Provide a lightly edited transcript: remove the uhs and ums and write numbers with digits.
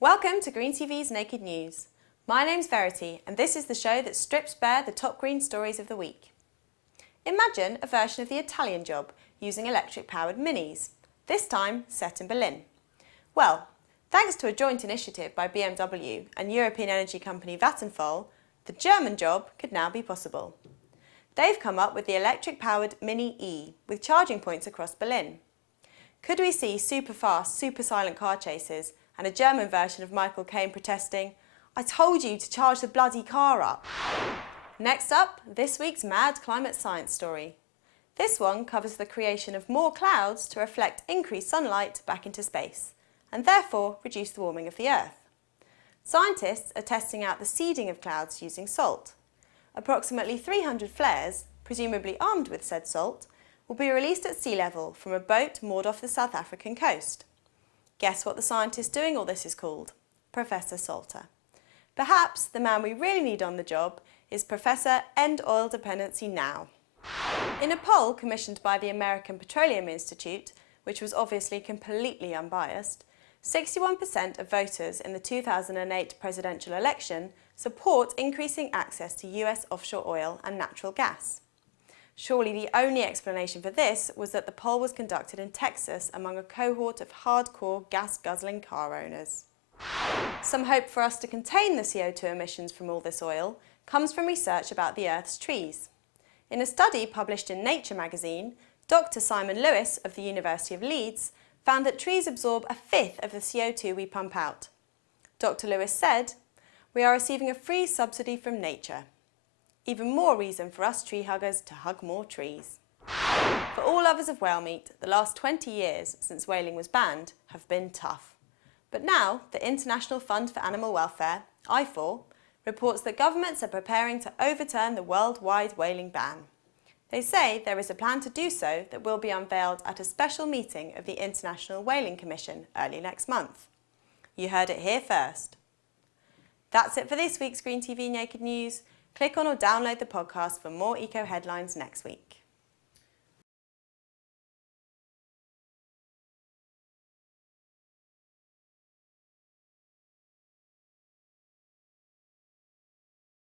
Welcome to Green TV's Naked News. My name's Verity and this is the show that strips bare the top green stories of the week. Imagine a version of the Italian Job using electric-powered minis, this time set in Berlin. Well, thanks to a joint initiative by BMW and European energy company Vattenfall, the German job could now be possible. They've come up with the electric-powered Mini E with charging points across Berlin. Could we see super-fast, super-silent car chases and a German version of Michael Caine protesting, "I told you to charge the bloody car up"? Next up, this week's mad climate science story. This one covers the creation of more clouds to reflect increased sunlight back into space, and therefore reduce the warming of the Earth. Scientists are testing out the seeding of clouds using salt. Approximately 300 flares, presumably armed with said salt, will be released at sea level from a boat moored off the South African coast. Guess what the scientist doing all this is called? Professor Salter. Perhaps the man we really need on the job is Professor End Oil Dependency Now. In a poll commissioned by the American Petroleum Institute, which was obviously completely unbiased, 61% of voters in the 2008 presidential election support increasing access to US offshore oil and natural gas. Surely the only explanation for this was that the poll was conducted in Texas among a cohort of hardcore gas-guzzling car owners. Some hope for us to contain the CO2 emissions from all this oil comes from research about the Earth's trees. In a study published in Nature magazine, Dr. Simon Lewis of the University of Leeds found that trees absorb a fifth of the CO2 we pump out. Dr. Lewis said, "We are receiving a free subsidy from nature. Even more reason for us tree huggers to hug more trees." For all lovers of whale meat, the last 20 years since whaling was banned have been tough. But now, the International Fund for Animal Welfare, IFAW, reports that governments are preparing to overturn the worldwide whaling ban. They say there is a plan to do so that will be unveiled at a special meeting of the International Whaling Commission early next month. You heard it here first. That's it for this week's Green TV Naked News. Click on or download the podcast for more eco headlines next week.